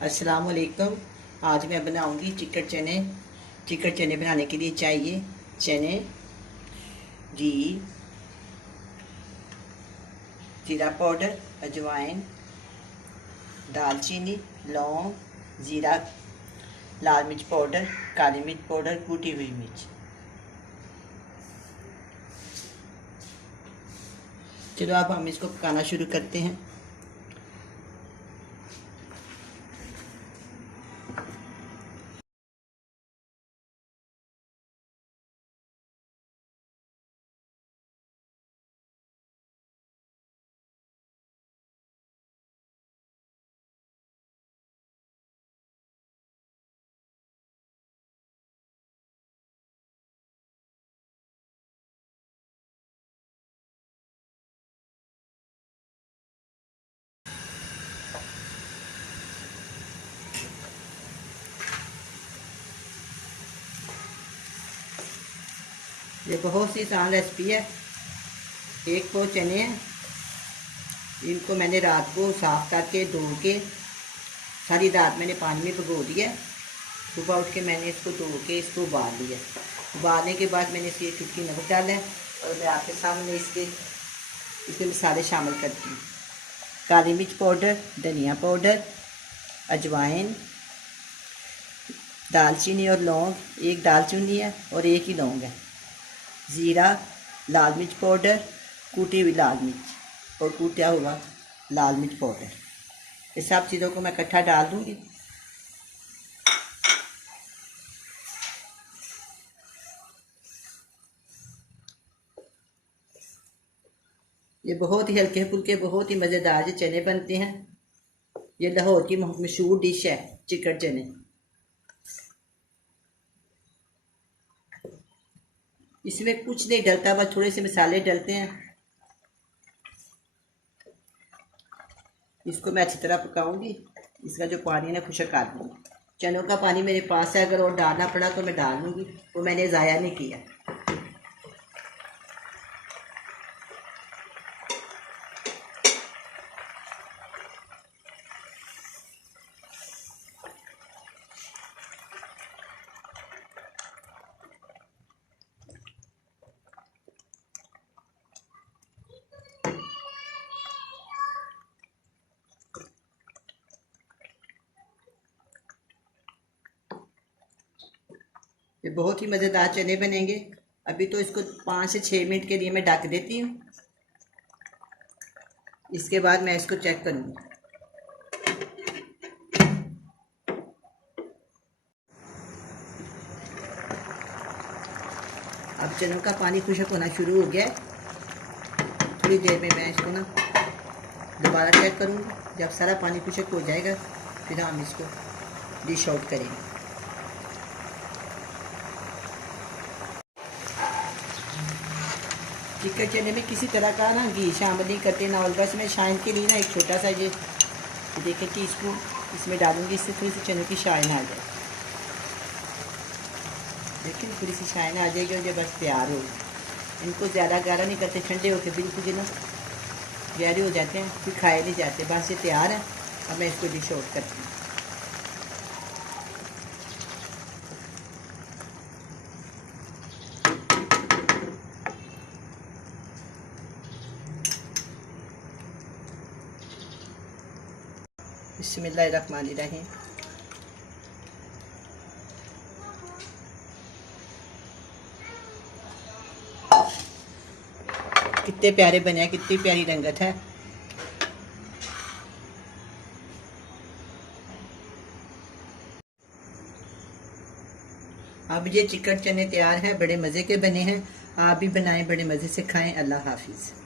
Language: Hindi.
अस्सलाम वालेकुम। आज मैं बनाऊंगी चिकन चने। चिकन चने बनाने के लिए चाहिए चने, घी, जीरा पाउडर, अजवाइन, दालचीनी, लौंग, जीरा, लाल मिर्च पाउडर, काली मिर्च पाउडर, कूटी हुई मिर्च। चलो अब हम इसको पकाना शुरू करते हैं। ये बहुत सी आसान रेसिपी है। एक पौ चने हैं, इनको मैंने रात को साफ करके धो के सारी रात मैंने पानी में भिगो दिया। सुबह उठ के मैंने इसको धो के इसको उबाल लिया। उबालने के बाद मैंने इसकी चुटकी नमक डाला है और मैं आपके सामने इसके मसाले शामिल करती हूँ। काली मिर्च पाउडर, धनिया पाउडर, अजवाइन, दालचीनी और लौंग, एक दालचीनी है और एक ही लौंग है, ज़ीरा, लाल मिर्च पाउडर, कूटी हुई लाल मिर्च और कूटा हुआ लाल मिर्च पाउडर। ये सब चीज़ों को मैं इकट्ठा डाल दूँगी। ये बहुत ही हल्के फुल्के, बहुत ही मज़ेदार जो चने बनते हैं। ये लाहौर की मशहूर डिश है चिकन चने। इसमें कुछ नहीं डलता, बस थोड़े से मसाले डलते हैं। इसको मैं अच्छी तरह पकाऊंगी। इसका जो पानी है ना खुशक कर दूँगी। चनों का पानी मेरे पास है, अगर और डालना पड़ा तो मैं डाल दूँगी, वो मैंने ज़ाया नहीं किया। ये बहुत ही मज़ेदार चने बनेंगे। अभी तो इसको 5 से 6 मिनट के लिए मैं ढक देती हूँ। इसके बाद मैं इसको चेक करूँगी। अब चनों का पानी खुशक होना शुरू हो गया है। थोड़ी देर में मैं इसको ना दोबारा चेक करूँगी। जब सारा पानी खुशक हो जाएगा फिर हम इसको डिश आउट करेंगे। चिकन चने में किसी तरह का ना घी शामिल नहीं करते ना, और बस मैं शाइन के लिए ना एक छोटा सा ये देखें कि इसको इसमें डालूंगी, इससे थोड़ी सी चने की शाइन आ जाए। देखिए थोड़ी सी शाइन आ जाएगी और ये बस तैयार हो। इनको ज़्यादा गाढ़ा नहीं करते, ठंडे होकर बिल्कुल जो ना गहरे हो जाते हैं, फिर खाए नहीं जाते। बस ये तैयार है। अब मैं इसको डिश आउट करती हूँ। बिस्मिल्लाहिर्रहमानिर्रहीम। कितने प्यारे बने हैं, कितनी प्यारी रंगत है। अब ये चिकन चने तैयार हैं, बड़े मज़े के बने हैं। आप भी बनाएं, बड़े मज़े से खाएं। अल्लाह हाफिज़।